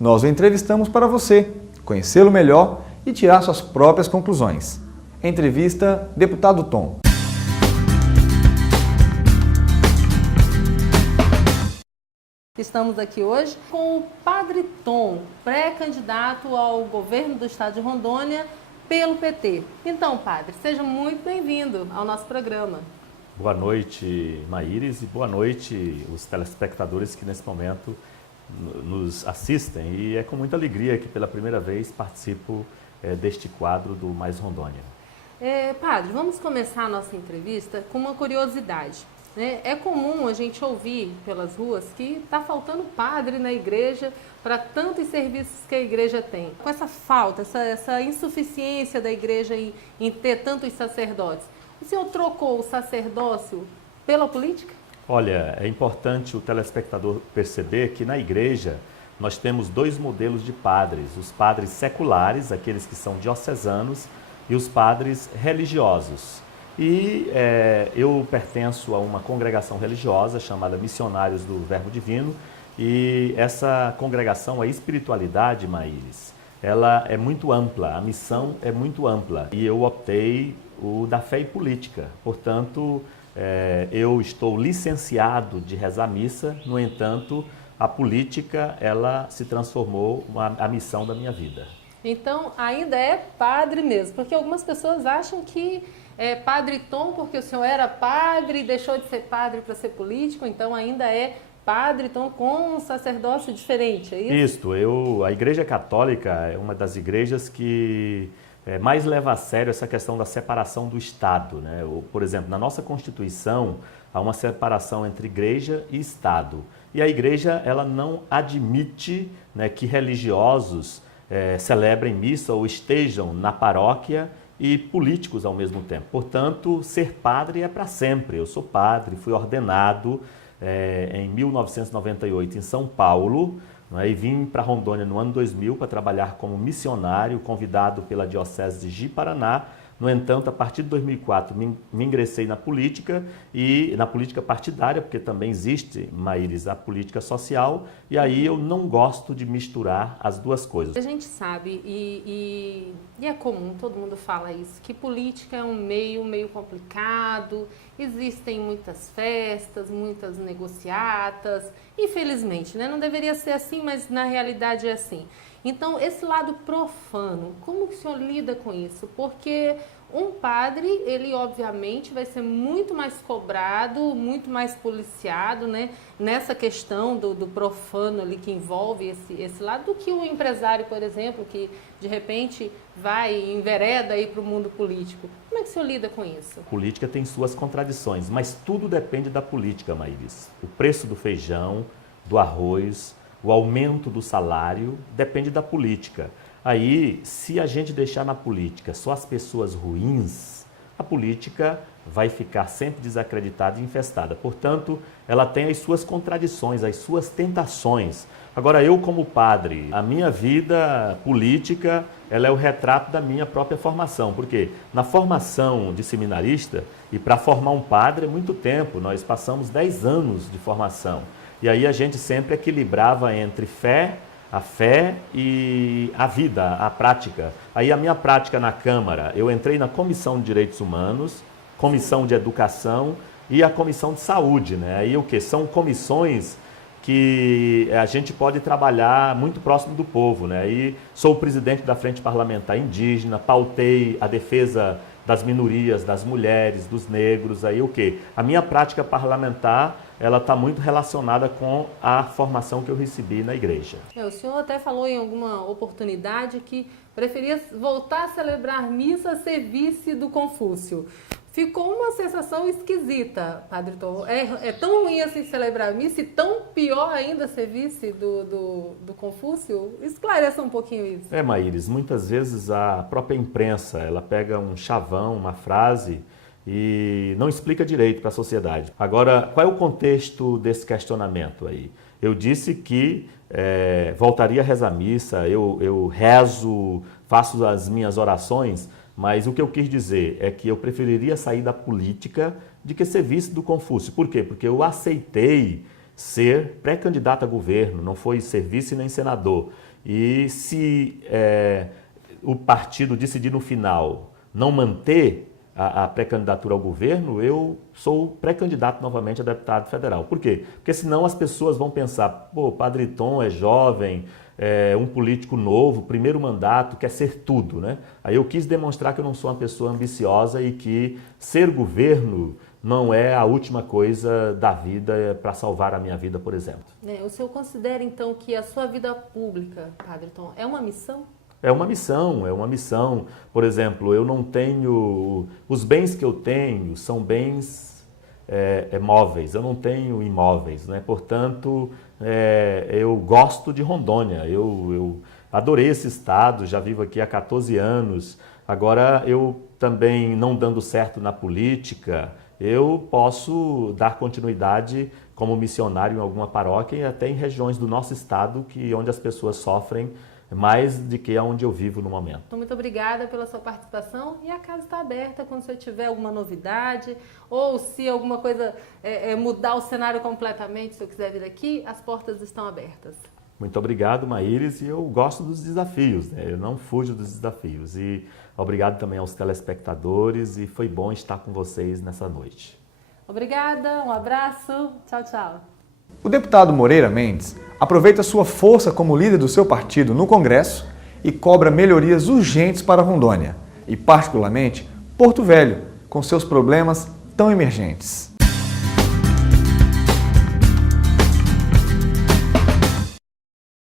nós o entrevistamos para você conhecê-lo melhor e tirar suas próprias conclusões. Entrevista Deputado Tom. Estamos aqui hoje com o Padre Tom, pré-candidato ao governo do estado de Rondônia pelo PT. Então, padre, seja muito bem-vindo ao nosso programa. Boa noite, Maíris, e boa noite os telespectadores que nesse momento nos assistem. E é com muita alegria que pela primeira vez participo deste quadro do Mais Rondônia. Padre, vamos começar a nossa entrevista com uma curiosidade. É comum a gente ouvir pelas ruas que está faltando padre na igreja para tantos serviços que a igreja tem. Com essa falta, essa insuficiência da igreja em ter tantos sacerdotes, o senhor trocou o sacerdócio pela política? Olha, é importante o telespectador perceber que na igreja nós temos dois modelos de padres. Os padres seculares, aqueles que são diocesanos, e os padres religiosos. E eu pertenço a uma congregação religiosa chamada Missionários do Verbo Divino, e essa congregação, a espiritualidade, Maíris, ela é muito ampla, a missão é muito ampla, e eu optei o da fé e política. Portanto, eu estou licenciado de rezar missa, no entanto, a política ela se transformou a missão da minha vida. Então, ainda é padre mesmo, porque algumas pessoas acham que é Padre Tom porque o senhor era padre e deixou de ser padre para ser político, então ainda é Padre Tom com um sacerdócio diferente, é isso? A Igreja Católica é uma das igrejas que mais leva a sério essa questão da separação do Estado, né? Por exemplo, na nossa Constituição há uma separação entre igreja e Estado. E a igreja ela não admite, né, que religiosos celebrem missa ou estejam na paróquia e políticos ao mesmo tempo. Portanto, ser padre é para sempre. Eu sou padre, fui ordenado em 1998 em São Paulo, né, e vim para Rondônia no ano 2000 para trabalhar como missionário, convidado pela Diocese de Ji-Paraná. No entanto, a partir de 2004, me ingressei na política, e na política partidária, porque também existe, Maíris, a política social, e aí eu não gosto de misturar as duas coisas. A gente sabe, e é comum, todo mundo fala isso, que política é um meio complicado, existem muitas festas, muitas negociatas, infelizmente, né? Não deveria ser assim, mas na realidade é assim. Então, esse lado profano, como que o senhor lida com isso? Porque um padre, ele obviamente vai ser muito mais cobrado, muito mais policiado, né, nessa questão do profano ali que envolve esse lado, do que o empresário, por exemplo, que de repente vai envereda aí para o mundo político. Como é que o senhor lida com isso? A política tem suas contradições, mas tudo depende da política, Maíris. O preço do feijão, do arroz, o aumento do salário depende da política. Aí, se a gente deixar na política só as pessoas ruins, a política vai ficar sempre desacreditada e infestada. Portanto, ela tem as suas contradições, as suas tentações. Agora, eu como padre, a minha vida política, ela é o retrato da minha própria formação. Porque na formação de seminarista, e para formar um padre é muito tempo, nós passamos 10 anos de formação. E aí a gente sempre equilibrava entre a fé e a vida, a prática. Aí a minha prática na Câmara, eu entrei na Comissão de Direitos Humanos, Comissão de Educação e a Comissão de Saúde, né? Aí o que? São comissões que a gente pode trabalhar muito próximo do povo, né? E sou o presidente da Frente Parlamentar Indígena, pautei a defesa das minorias, das mulheres, dos negros, aí o quê? A minha prática parlamentar, ela está muito relacionada com a formação que eu recebi na igreja. O senhor até falou em alguma oportunidade que preferia voltar a celebrar missa a ser vice do Confúcio. Ficou uma sensação esquisita, Padre Tom. É tão ruim assim celebrar a missa e tão pior ainda ser vice do Confúcio? Esclareça um pouquinho isso. Maíris, muitas vezes a própria imprensa, ela pega um chavão, uma frase e não explica direito para a sociedade. Agora, qual é o contexto desse questionamento aí? Eu disse que voltaria a rezar missa, eu rezo, faço as minhas orações, mas o que eu quis dizer é que eu preferiria sair da política de que ser vice do Confúcio. Por quê? Porque eu aceitei ser pré-candidato a governo, não foi ser vice nem senador. E se o partido decidir no final não manter a pré-candidatura ao governo, eu sou pré-candidato novamente a deputado federal. Por quê? Porque senão as pessoas vão pensar, pô, Padre Tom é jovem, é um político novo, primeiro mandato, quer ser tudo, né? Aí eu quis demonstrar que eu não sou uma pessoa ambiciosa e que ser governo não é a última coisa da vida para salvar a minha vida, por exemplo. O senhor considera, então, que a sua vida pública, Padre Tom, é uma missão? É uma missão, é uma missão. Por exemplo, eu não tenho... Os bens que eu tenho são bens móveis, eu não tenho imóveis, né? Portanto, eu gosto de Rondônia, eu adorei esse estado, já vivo aqui há 14 anos. Agora, eu também, não dando certo na política, eu posso dar continuidade como missionário em alguma paróquia e até em regiões do nosso estado onde as pessoas sofrem mais do que onde eu vivo no momento. Então, muito obrigada pela sua participação e a casa está aberta quando você tiver alguma novidade ou se alguma coisa mudar o cenário completamente, se eu quiser vir aqui, as portas estão abertas. Muito obrigado, Maíris, e eu gosto dos desafios, né? Eu não fujo dos desafios. E obrigado também aos telespectadores e foi bom estar com vocês nessa noite. Obrigada, um abraço, tchau, tchau. O deputado Moreira Mendes aproveita sua força como líder do seu partido no Congresso e cobra melhorias urgentes para Rondônia, e particularmente Porto Velho, com seus problemas tão emergentes.